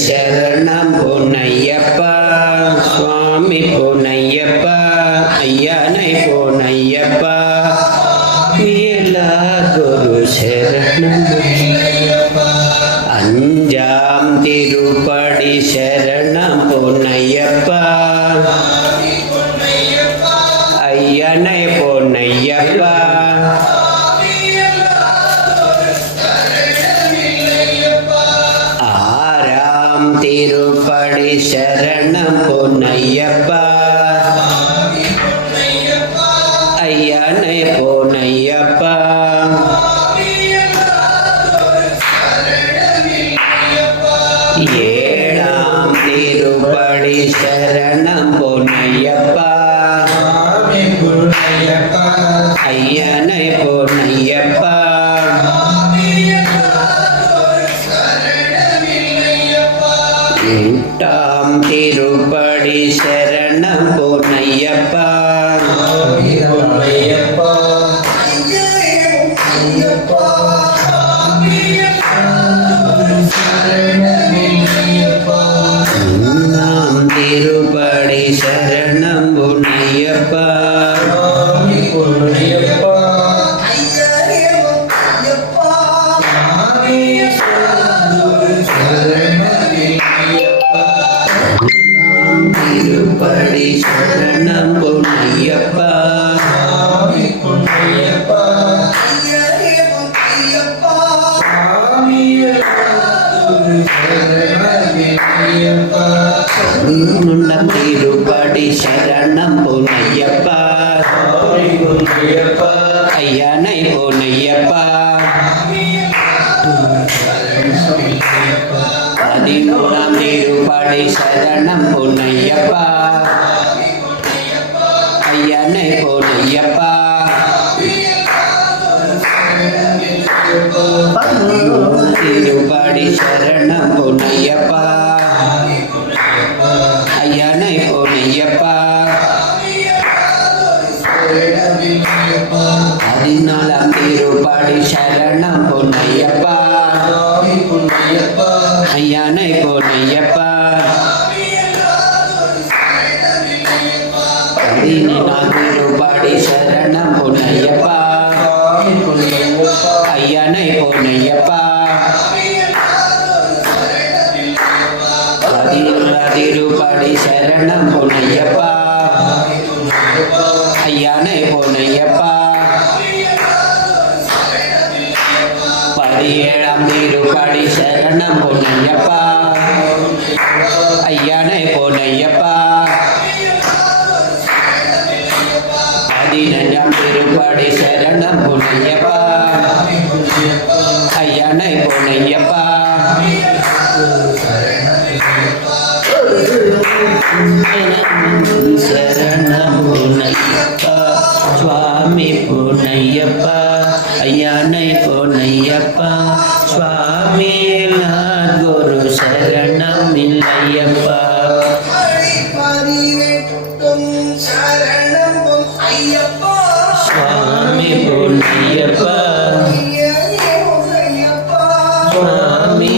சரணம் பொன்னையப்பா சுவாமி பொன்னையப்பா ஐயனை பொன்னையப்பா மேலா குரு சரணம் அஞ்சாம் திருப்படி சரணம் பொன்னையப்பா ஐயனை பொன்னையப்பா ஆறாம் திருப்படி சரணம் பொன்னையப்பா ஐயனை பொன்னையப்பா ஏழாம் திருப்படி சரணம் பொன்னையப்பா ஐயனை பொன்னையப்பா எட்டாம் திருப்படி சரணம் பொன்னையப்பா ஒன்றாம் திருப்படி சரணம் பொன்னையப்பா திருப்படி சரணம் பொன்னையப்பா முன்னம் திருப்படி சரணம் பொன்னையப்பா ஐயனை பொன்னையப்பா பதிமூணாம் திருப்படி சரணம் பொன்னையப்பா ஐயனை பொன்னையப்பா திருப்படி சரணம் பொன்னையப்பா ஐயனை பொன்னையப்பா பதினாலாம் திருப்படி சரணம் பொன்னையப்பா ஐயனை பொன்னையப்பா பதினேழாம் திருப்படி சரணம் பொன்னையப்பா ஐயனை பொன்னையப்பா பதினேழாம் திருப்படி சரணம் பொன்னையப்பா ஐயனை பொன்னையப்பா பதினேழாம் திருப்படி சரணம் பொன்னையப்பா ஐயனை பொன்னையப்பா பதினஞ்சாம் திருப்படி சரணம் பொன்னையப்பா ஐயனை பொன்னையப்பா சரணம் பொன்னையப்பா சுவாமி பொன்னையப்பா ஐயனை பொன்னையப்பா சுவாமி குரு சரணம் இல்லையப்பா சுவாமி பொன்னையப்பா சுவாமி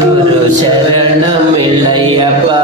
குரு சரணம் இல்லையப்பா